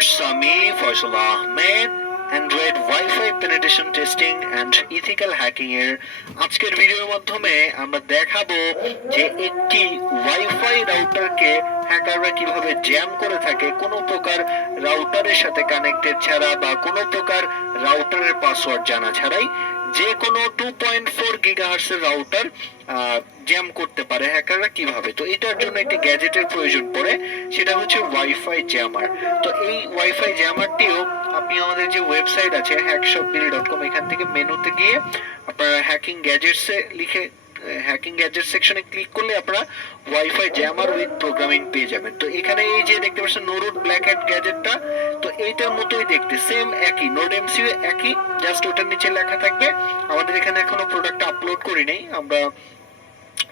viewers, আমি Faisal Ahmed Android wifi penetration testing and ethical hacking এর আজকের ভিডিওর মাধ্যমে আমরা দেখাবো যে একটি ওয়াইফাই রাউটারকে হ্যাকাররা কিভাবে জ্যাম করে থাকে কোনো প্রকার রাউটারের সাথে কানেক্টেড ছাড়া বা কোনো প্রকার রাউটারের পাসওয়ার্ড জানা ছাড়াই যে কোনো 2.4 গিগাহার্টজ এর রাউটার জ্যাম করতে পারে হ্যাকাররা কিভাবে। তো এটার জন্য একটি গ্যাজেটের প্রয়োজন পড়ে, সেটা হচ্ছে ওয়াইফাই জ্যামার। তো এই ওয়াইফাই জ্যামারটিও আপনি আমাদের যে ওয়েবসাইট আছে hackshopbill.com, এখান থেকে মেনুতে গিয়ে আপনারা হ্যাকিং গ্যাজেটসে লিখে হ্যাকিং গ্যাজেট সেকশনে ক্লিক করলে আপনারা ওয়াইফাই জ্যামার উইথ প্রোগ্রামিং পেয়ে যাবেন। তো এখানে এই যে দেখতে পাচ্ছেন নোরুট ব্ল্যাক হ্যাট গ্যাজেটটা, তো এইটার মতোই দেখতে, সেম একই নোড এমসিউ একই, জাস্ট ওটার নিচে লেখা থাকবে। আমাদের এখানে এখনো প্রোডাক্টটা আপলোড করি নাই, আমরা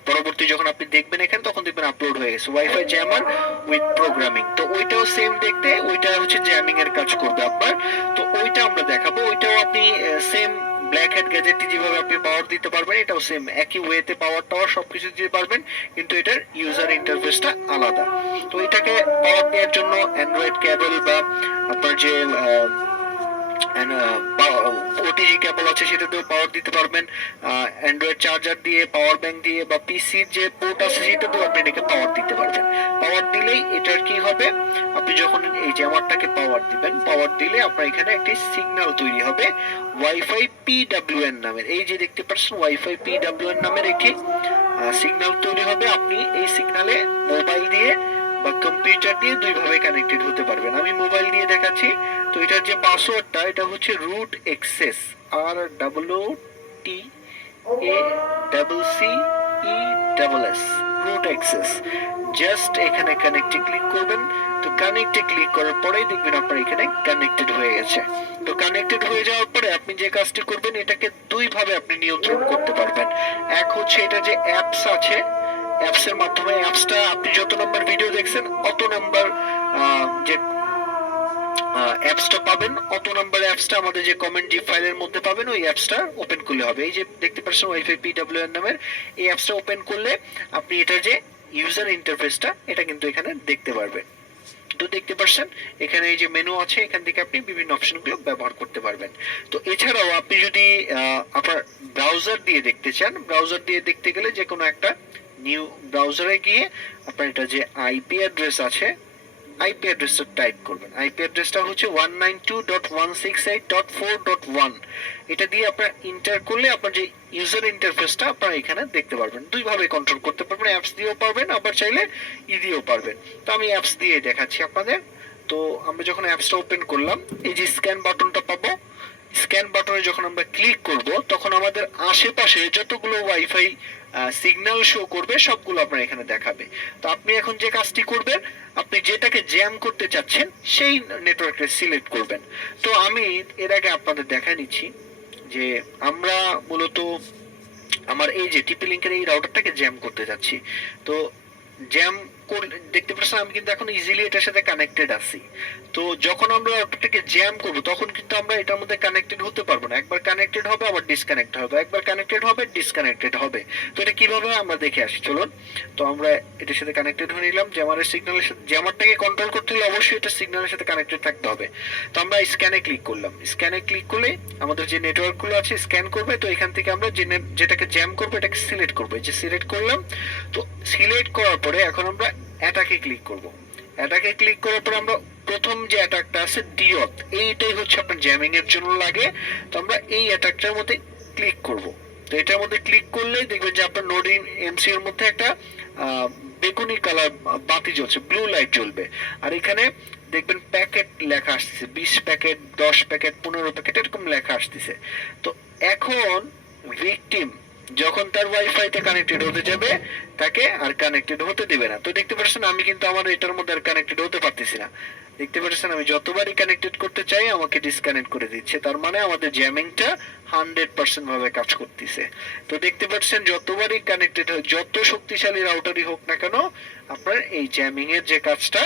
পরবর্তী যখন আপনি দেখবেন এখানে তখন দেখবেন আপলোড হয়ে গেছে ওয়াইফাই জ্যামার উইথ প্রোগ্রামিং। তো ওইটাও সেম দেখতে, ওইটা হচ্ছে জ্যামিং এর কাজ করবে আপনার। তো ওইটা আমরা দেখাবো, ওইটাও আপনি সেম ব্ল্যাক হ্যাট গ্যাজেটটি যেভাবে আপনি পাওয়ার দিতে পারবেন এটাও সেম একই ওয়েতে পাওয়ার টাওয়ার সবকিছু দিতে পারবেন, কিন্তু এটার ইউজার ইন্টারফেসটা আলাদা। তো এটাকে পাওয়ার দেওয়ার জন্য অ্যান্ড্রয়েড কেবল বা আপনার যে ওটিজি কেবল আছে সেটাতেও পাওয়ার দিতে পারবেন, অ্যান্ড্রয়েড চার্জার দিয়ে, পাওয়ার ব্যাংক দিয়ে বা পিসির যে পোর্ট আছে সেটাতেও আপনি এটাকে পাওয়ার দিতে পারবেন। পাওয়ার দিলেই এটার কি হবে, আপনি যখন এই জ্যামারটাকে পাওয়ার দিবেন, পাওয়ার দিলে আপনার এখানে একটি সিগন্যাল তৈরি হবে ওয়াইফাই পিডব্লিউএন নামের, এই যে দেখতে পাচ্ছেন ওয়াইফাই পিডব্লিউএন নামের একটি সিগন্যাল তৈরি হবে। আপনি এই সিগন্যালে মোবাইল দিয়ে বা কম্পিউটার দিয়ে দুইভাবে কানেক্টেড হতে পারবেন। আমি মোবাইল দিয়ে দেখাচ্ছি। তো এটার যে পাসওয়ার্ডটা এটা হচ্ছে রুট এক্সেস, আর double O T A double C E double S, root access. Just এখানে কানেক্টে ক্লিক করবেন। তো কানেক্টে ক্লিক করার পরেই দেখবেন আপনার এখানে কানেক্টেড হয়ে গেছে। তো কানেক্টেড হয়ে যাওয়ার পরে আপনি যে কাজটি করবেন, এটাকে দুইভাবে আপনি নিয়ন্ত্রণ করতে পারবেন। এক হচ্ছে এটা যে অ্যাপস আছে, অ্যাপস এর মাধ্যমে, অ্যাপসটা আপনি যত নাম্বার ভিডিও দেখছেন অত নাম্বার যে অ্যাপসটা পাবেন, অত নাম্বার অ্যাপসটা আমাদের যে কমেন্ট জিপ ফাইলের মধ্যে পাবেন ওই অ্যাপসটা ওপেন করলে হবে। এই যে দেখতে পাচ্ছেন ওয়াইফাই পিডব্লিউএন নামের এই অ্যাপসটা ওপেন করলে আপনি এটার যে ইউজার ইন্টারফেসটা এটা কিন্তু এখানে দেখতে পারবেন। তো দেখতে পাচ্ছেন এখানে এই যে মেনু আছে, এখান থেকে আপনি বিভিন্ন অপশনগুলো ব্যবহার করতে পারবেন। তো এছাড়াও আপনি যদি আপনার ব্রাউজার দিয়ে দেখতে চান, ব্রাউজার দিয়ে দেখতে গেলে যে কোনো একটা নিউ ব্রাউজারে গিয়ে আপনার এটা যে আইপি অ্যাড্রেস আছে, আইপি অ্যাড্রেসটা টাইপ করবেন। আইপি অ্যাড্রেসটা হচ্ছে 192.168.4.1, এটা দিয়ে আপনার ইন্টার করলে আপনার যে ইউজার ইন্টারফেসটা আপনারা এখানে দেখতে পারবেন। দুইভাবে কন্ট্রোল করতে পারবেন, অ্যাপস দিয়েও পারবেন আবার চাইলে দিয়েও পারবেন। তো আমি অ্যাপস দিয়ে দেখাচ্ছি আপনাদের। তো আমরা যখন অ্যাপসটা ওপেন করলাম, এই যে স্ক্যান বাটনটা পাবো, স্ক্যান বাটনে যখন আমরা ক্লিক করব তখন আমাদের আশেপাশে যতগুলো ওয়াইফাই সিগন্যাল শো করবে সবগুলো আপনার এখানে দেখাবে। তো আপনি এখন যে কাজটি করবেন, আপনি যেটাকে জ্যাম করতে চাচ্ছেন সেই নেটওয়ার্কটা সিলেক্ট করবেন। তো আমি এর আগে আপনাদের দেখায় নিচ্ছি যে আমরা মূলত আমার এই যে টিপি লিংকের এই রাউটারটাকে জ্যাম করতে যাচ্ছি। তো জ্যাম দেখতে পাচ্ছেন আমি কিন্তু এখন ইজিলি এটার সাথে কানেক্টেড আছি। তো যখন আমরা রাউটারটাকে জ্যাম করব তখন কিন্তু আমরা এটার মধ্যে কানেক্টেড হতে পারবো না, একবার কানেক্টেড হবে আবার ডিসকানেক্ট হবে, একবার কানেক্টেড হবে ডিসকানেক্টেড হবে। তো এটা কিভাবে আমরা দেখে আসি চলুন। তো আমরা এটার সাথে কানেক্টেড হয়ে নিলাম, জ্যামারের সিগন্যালের সাথে। জ্যামারটাকে কন্ট্রোল করতে হলে অবশ্যই এটা সিগন্যালের সাথে কানেক্টেড থাকতে হবে। তো আমরা স্ক্যানে ক্লিক করলাম, স্ক্যানে ক্লিক করলে আমাদের যে নেটওয়ার্কগুলো আছে স্ক্যান করবে। তো এখান থেকে আমরা যেটাকে জ্যাম করবো এটাকে সিলেক্ট করবো, এই যে সিলেক্ট করলাম। তো সিলেক্ট করার পরে এখন আমরা অ্যাটাকে ক্লিক করব। অ্যাটাকে ক্লিক করার পর আমরা প্রথম যে অ্যাটাকটা আছে ডিওথ, এইটাই হচ্ছে আপনার জ্যামিং এর জন্য লাগে। তো আমরা এই অ্যাটাকটার মধ্যে ক্লিক করব। তো এটার মধ্যে ক্লিক করলেই দেখবেন যে আপনার নোড এমসি এর মধ্যে একটা বেগুনি কালার বাতি জ্বলছে, ব্লু লাইট জ্বলবে। আর এখানে দেখবেন প্যাকেট লেখা আসতেছে, 20 প্যাকেট, 10 প্যাকেট, 15 প্যাকেট এরকম লেখা আসতেছে। তো এখন ভিকটিম যখন তার ওয়াইফাইতে কানেক্টেড হতে যাবে তাকে আর কানেক্টেড হতে দিবে না। তো দেখতে পাচ্ছেন আমি কিন্তু আমার এটার মধ্যে আর কানেক্টেড হতে পারতেছি না। দেখতে পাচ্ছেন আমি যতবারই কানেক্টেড করতে চাই আমাকে ডিসকানেক্ট করে দিচ্ছে। তার মানে আমাদের জ্যামিংটা 100% ভাবে কাজ করতেছে। তো দেখতে পাচ্ছেন যতবারই কানেক্টেড হয়, যত শক্তিশালী রাউটারই হোক না কেন, আপনার এই জ্যামিং এর যে কাজটা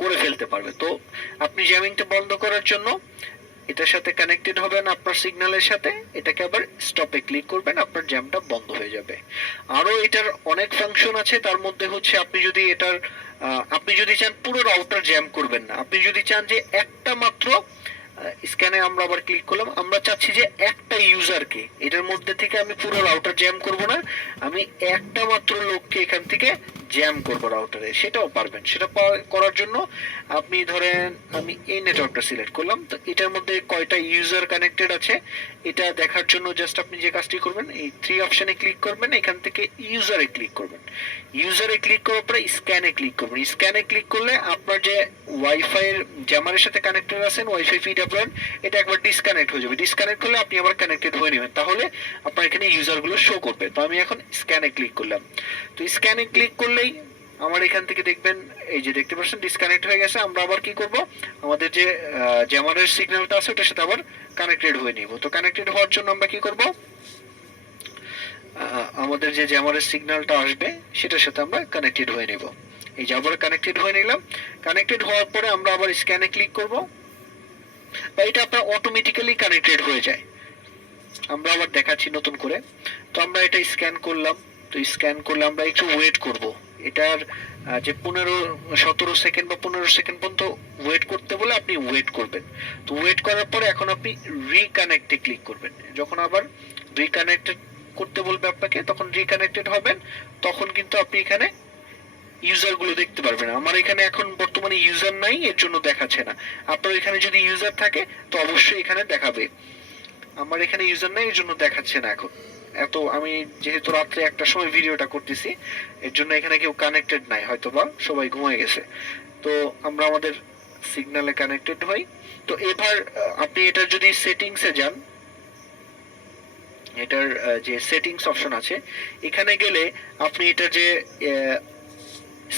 করে ফেলতে পারবে। তো আপনি জ্যামিংটা বন্ধ করার জন্য এটার সাথে কানেক্টেড হবেন আপনার সিগন্যালের সাথে, এটাকে আবার স্টপে ক্লিক করবেন, আপনার জ্যামটা বন্ধ হয়ে যাবে। আরো এটার অনেক ফাংশন আছে, তার মধ্যে হচ্ছে আপনি যদি এটার আপনি যদি চান পুরো রাউটার জ্যাম করবেন না, আপনি যদি চান যে একটা মাত্র স্ক্যানে আমরা আবার ক্লিক করলাম, আমরা চাচ্ছি যে একটা ইউজারকে এটার মধ্যে থেকে আমি পুরো রাউটার জ্যাম করব না, আমি একটা মাত্র লোককে এখান থেকে জ্যাম করব রাউটারে, সেটাও পারবেন। সেটা করার জন্য আপনি ধরেন আমি এই নেটওয়ার্কটা সিলেক্ট করলাম, তো এটার মধ্যে কয়টা ইউজার কানেক্টেড আছে এটা দেখার জন্য জাস্ট আপনি যে কাজটি করবেন এই থ্রি অপশনে ক্লিক করবেন, এখান থেকে ইউজারে ক্লিক করবেন, ইউজারে ক্লিক করার পরে স্ক্যানে ক্লিক করবেন। স্ক্যানে ক্লিক করলে আপনার যে ওয়াইফাই এর জ্যামারের সাথে কানেক্টেড আছেন ওয়াইফাই পিডব্লিউএন, এটা একবার ডিসকানেক্ট হয়ে যাবে। ডিসকানেক্ট করলে আপনি আবার কানেক্টেড হয়ে নেবেন, তাহলে আপনার এখানে ইউজারগুলো শো করবে। তো আমি এখন স্ক্যানে ক্লিক করলাম, তো স্ক্যানে ক্লিক করলেই আমার এখান থেকে দেখবেন এই যে দেখতে পাচ্ছেন ডিসকানেক্ট হয়ে গেছে। আমরা আবার কি করব, আমাদের যে জ্যামারের সিগন্যালটা আছে ওটার সাথে আবার কানেক্টেড হয়ে নিব। তো কানেক্টেড হওয়ার জন্য আমরা কি করব, আমাদের যে জ্যামারের সিগন্যালটা আসবে সেটার সাথে আমরা কানেক্টেড হয়ে নেব। এই যে আবার কানেক্টেড হয়ে নিলাম। কানেক্টেড হওয়ার পরে আমরা আবার স্ক্যানে ক্লিক করব, বা এটা আপনার অটোমেটিক্যালি কানেক্টেড হয়ে যায়। আমরা আবার দেখাচ্ছি নতুন করে। তো আমরা এটা স্ক্যান করলাম, তো স্ক্যান করলে আমরা একটু ওয়েট করব। এটার যে 17 সেকেন্ড বা 15 সেকেন্ড পর্যন্ত ওয়েট করতে বলে আপনি ওয়েট করবেন। তো ওয়েট করার পরে এখন আপনি রিকানেক্টে ক্লিক করবেন। যখন আবার রিকানেক্টেড করতে বলবে আপনাকে তখন রিকানেক্টেড হবেন, তখন কিন্তু আপনি এখানে ইউজার গুলো দেখতে পারবেন। আমার এখানে এখন বর্তমানে ইউজার নাই, এর জন্য দেখাচ্ছে না। আপনার এখানে যদি ইউজার থাকে তো অবশ্যই এখানে দেখাবে। আমার এখানে ইউজার নাই, এর জন্য দেখাচ্ছে না এখন। এত আমি যেহেতু রাত্রে একটার সময় ভিডিওটা করতেছি, এর জন্য এখানে কেউ কানেক্টেড নাই, হয়তো বা সবাই ঘুমিয়ে গেছে। তো আমরা আমাদের সিগন্যালে কানেক্টেড হই। তো এবার আপনি এটার যদি সেটিংসে যান, এটার যে সেটিংস অপশন আছে এখানে গেলে আপনি এটা যে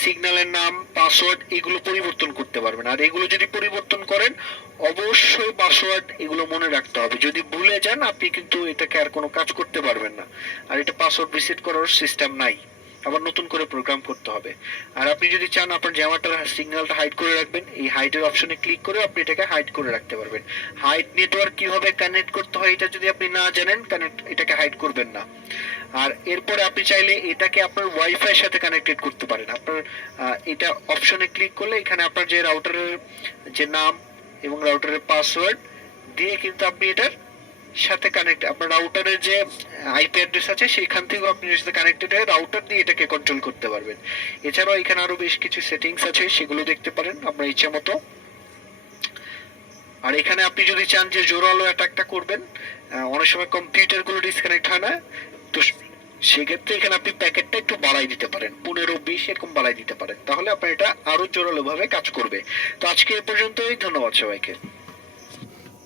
সিগন্যালের নাম পাসওয়ার্ড এগুলো পরিবর্তন করতে পারবেন। আর এগুলো যদি পরিবর্তন করেন অবশ্যই পাসওয়ার্ড এগুলো মনে রাখতে হবে। যদি ভুলে যান আপনি কিন্তু এটাকে আর কোনো কাজ করতে পারবেন না। আর এটা পাসওয়ার্ড রিসেট করার সিস্টেম নাই, আবার নতুন করে প্রোগ্রাম করতে হবে। আর আপনি যদি চান আপনার জ্যামারটার সিগন্যালটা হাইড করে রাখবেন, এই হাইডের অপশনে ক্লিক করে আপনি এটাকে হাইড করে রাখতে পারবেন। হাইড নেটওয়ার্ক কিভাবে কানেক্ট করতে হয় এটা যদি আপনি না জানেন, এটাকে হাইড করবেন না। আর এরপরে আপনি চাইলে এটাকে আপনার ওয়াইফাই এর সাথে কানেক্টেড করতে পারেন। আপনার এটা অপশনে ক্লিক করলে এখানে আপনার যে রাউটারের যে নাম এবং রাউটারের পাসওয়ার্ড দিয়ে কিন্তু আপনি এটার সাথে কানেক্ট, আপনার রাউটারের যে আইপি অ্যাড্রেস আছে সেখান থেকেও আপনি এর সাথে কানেক্টেড হয়ে রাউটার দিয়ে এটাকে কন্ট্রোল করতে পারবেন। এছাড়াও এখানে আরো বেশ কিছু সেটিংস আছে, সেগুলো দেখতে পারেন আপনার ইচ্ছা মতো। আর এখানে আপনি যদি চান যে জোরালো অ্যাটাকটা করবেন, অনেক সময় কম্পিউটার গুলো ডিসকানেক্ট হয় না, তো সেক্ষেত্রে এখানে আপনি প্যাকেটটা একটু বাড়াই দিতে পারেন, 15-20 এরকম বাড়াই দিতে পারেন, তাহলে আপনার এটা আরো জোরালো ভাবে কাজ করবে। তো আজকে এ পর্যন্তই, ধন্যবাদ সবাইকে।